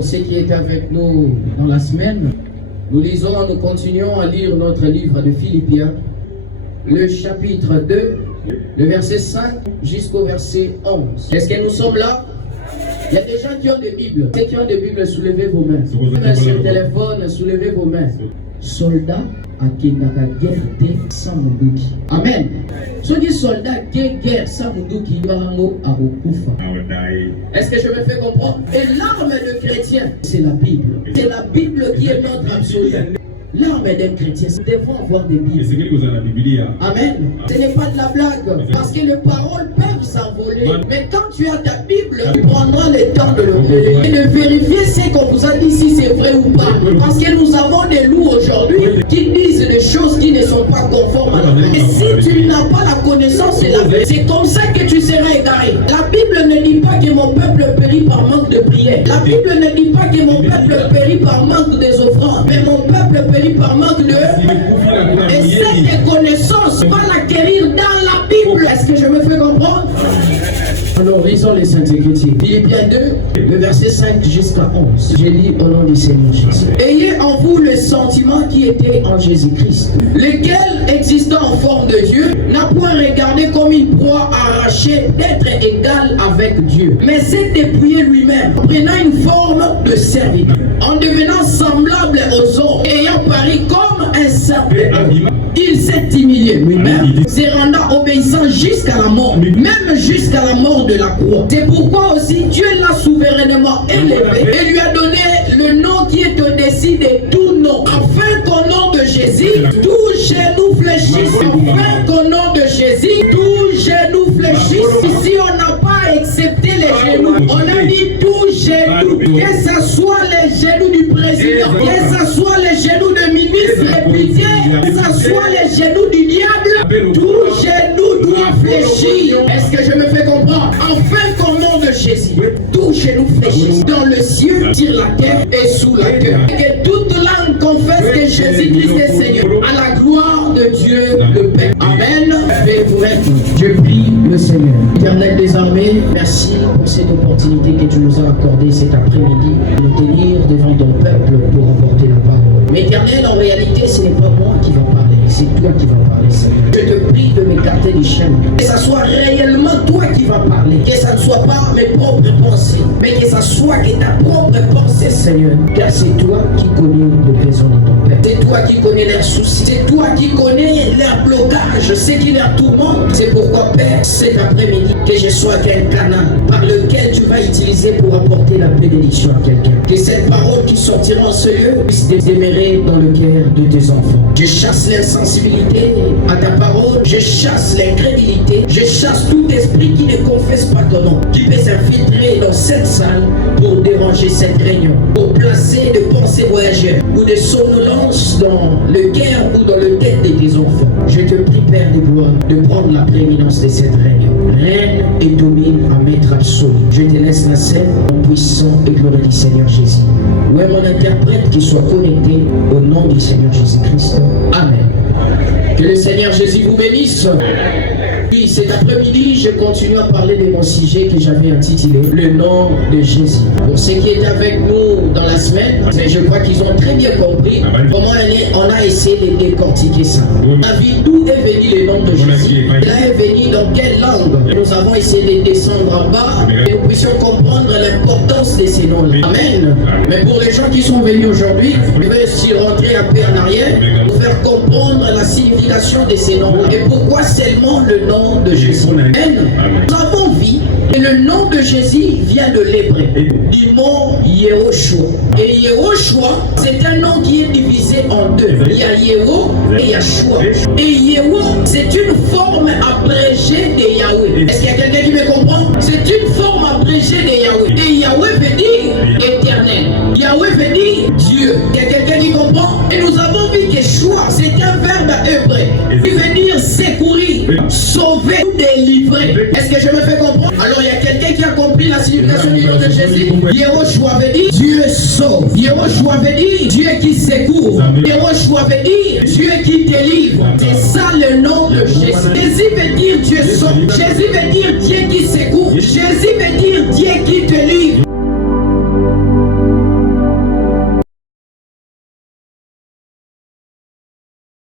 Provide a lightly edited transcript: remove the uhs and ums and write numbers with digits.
Ce qui est avec nous dans la semaine, nous continuons à lire notre livre de Philippiens, le chapitre 2, le verset 5 jusqu'au verset 11. Est-ce que nous sommes là? Il y a des gens qui ont des Bibles. Ceux qui ont des Bibles, soulevez vos mains. Même sur le téléphone, soulevez vos mains. Soldat à Kendaka guerre sans Munduki. Amen. Ceux qui soldats guerre sans Munduki, est-ce que je me fais comprendre? Et l'arme de chrétien, c'est la Bible. C'est la Bible qui est notre absolu. L'arme d'un chrétien, nous devons avoir des Bibles. Amen. Ce n'est pas de la blague. Parce que les paroles peuvent s'envoler. Mais quand tu as ta Bible, tu prendras le temps de le lire et de vérifier ce qu'on vous a dit, si c'est vrai ou pas. Parce que nous avons des loups aujourd'hui qui disent des choses qui ne sont pas conformes à la Bible. Et si tu n'as pas la connaissance de la Bible, c'est comme ça que tu seras égaré. La Bible ne dit pas que mon peuple périt par manque de prière. La Bible ne dit pas que mon peuple périt par manque des offrandes. Mais mon peuple périt par manque de... Et cette connaissance va l'acquérir dans la Bible. Est-ce que je me fais comprendre? Alors lisons les Saintes Écritures. Philippiens 2, le verset 5 jusqu'à 11. Je lis au nom du Seigneur Jésus. Ayez en vous le sentiment qui était en Jésus-Christ, lequel, existant en forme de Dieu, n'a point regardé comme une proie arrachée d'être égal avec Dieu, mais s'est dépouillé lui-même, prenant une forme de serviteur, en devenant semblable aux hommes, ayant paru comme un serpent. Il s'est humilié lui-même, se rendant obéissant jusqu'à la mort, même jusqu'à la mort de la croix. C'est pourquoi aussi Dieu l'a souverainement élevé et lui a donné le nom qui est au-dessus de tout nom, afin qu'au nom de Jésus, tout genou fléchisse. Afin qu'au nom de Jésus, tout genou fléchisse. Ici, on n'a pas accepté les genoux. On a dit tout genou. Que ce soit les genoux du président, que ce soit les genoux de ministre député, que ce soit les genoux du diable, tout genou doit fléchir. Est-ce que je me fais comprendre? Afin qu'au nom de Jésus, tout genou fléchisse dans le ciel, sur la terre et sous la terre. Et que toute langue confesse que Jésus-Christ est Seigneur, à la gloire de Dieu le Père. Amen. Je prie le Seigneur. Éternel des armées, merci pour cette opportunité que tu nous as accordée cet après-midi de nous tenir devant ton peuple pour apporter la parole. Mais Éternel, en réalité, ce n'est pas moi qui va parler, c'est toi qui vas parler, Seigneur. Je te prie de m'écarter du chemin. Que ce soit réellement toi qui vas parler. Que ça ne soit pas mes propres pensées, mais que ça soit que ta propre pensée, Seigneur. Car c'est toi qui connais le besoin de ton Père. C'est toi qui connais leurs soucis. C'est toi qui connais leurs blocages, ce qui leur tourmente. C'est pourquoi, Père, cet après-midi, que je sois qu'un canal par lequel tu vas utiliser pour apporter la bénédiction à quelqu'un. Que cette parole qui sortira en ce lieu puisse demeurer dans le cœur de tes enfants. Je chasse l'insensibilité à ta parole. Je chasse l'incrédulité. Je chasse tout esprit qui ne confesse pas ton nom, qui peut s'infiltrer dans cette salle pour déranger cette réunion, pour placer de pensées voyageurs ou de somnolence dans le cœur ou dans le tête de tes enfants. Je te prie, Père de gloire, de prendre la prééminence de cette réunion. Règne et domine à maître absolu. Je te laisse la scène en puissant et glorieux du Seigneur Jésus. Ouais, mon interprète qui soit connecté au nom du Seigneur Jésus-Christ. Amen. Que le Seigneur Jésus vous bénisse. Oui, cet après-midi, je continue à parler de mon sujet que j'avais intitulé Le nom de Jésus. Pour ceux qui étaient avec nous dans la semaine, mais je crois qu'ils ont très bien compris comment on a essayé de décortiquer ça. D'où est venu le nom de Jésus? Là est venu dans quelle langue? Nous avons essayé de descendre en bas et nous puissions comprendre l'importance de ces noms-là. Amen. Mais pour les gens qui sont venus aujourd'hui, je vais aussi rentrer un peu en arrière pour faire comprendre la signification de ces noms-là et pourquoi seulement le nom de Jésus. Amen. Nous avons vu que le nom de Jésus vient de l'hébreu, du mot Yehoshua. Et Yehoshua, c'est un nom qui est divisé en deux. Il y a Yeho et Yahshua. Et Yeho, c'est une forme abrégée de Yahweh. Est-ce qu'il y a quelqu'un qui me comprend? C'est une forme abrégée de Yahweh. Et Yahweh veut dire éternel. Yahweh veut dire Dieu. Il y a quelqu'un qui comprend? Et nous avons vu que Shua, c'est un verbe hébreu. Il veut dire secourir, sauver ou délivrer. Est-ce que je me fais comprendre? Alors il y a quelqu'un qui a compris la signification du nom de Jésus. Yehoshua veut dire Dieu sauve. Yehoshua veut dire Dieu qui secourt. Yehoshua veut dire Dieu qui délivre. C'est ça le nom de Jésus. Jésus veut dire Dieu sauve. Jésus veut dire Dieu qui secourt. Jésus veut dire Dieu qui délivre.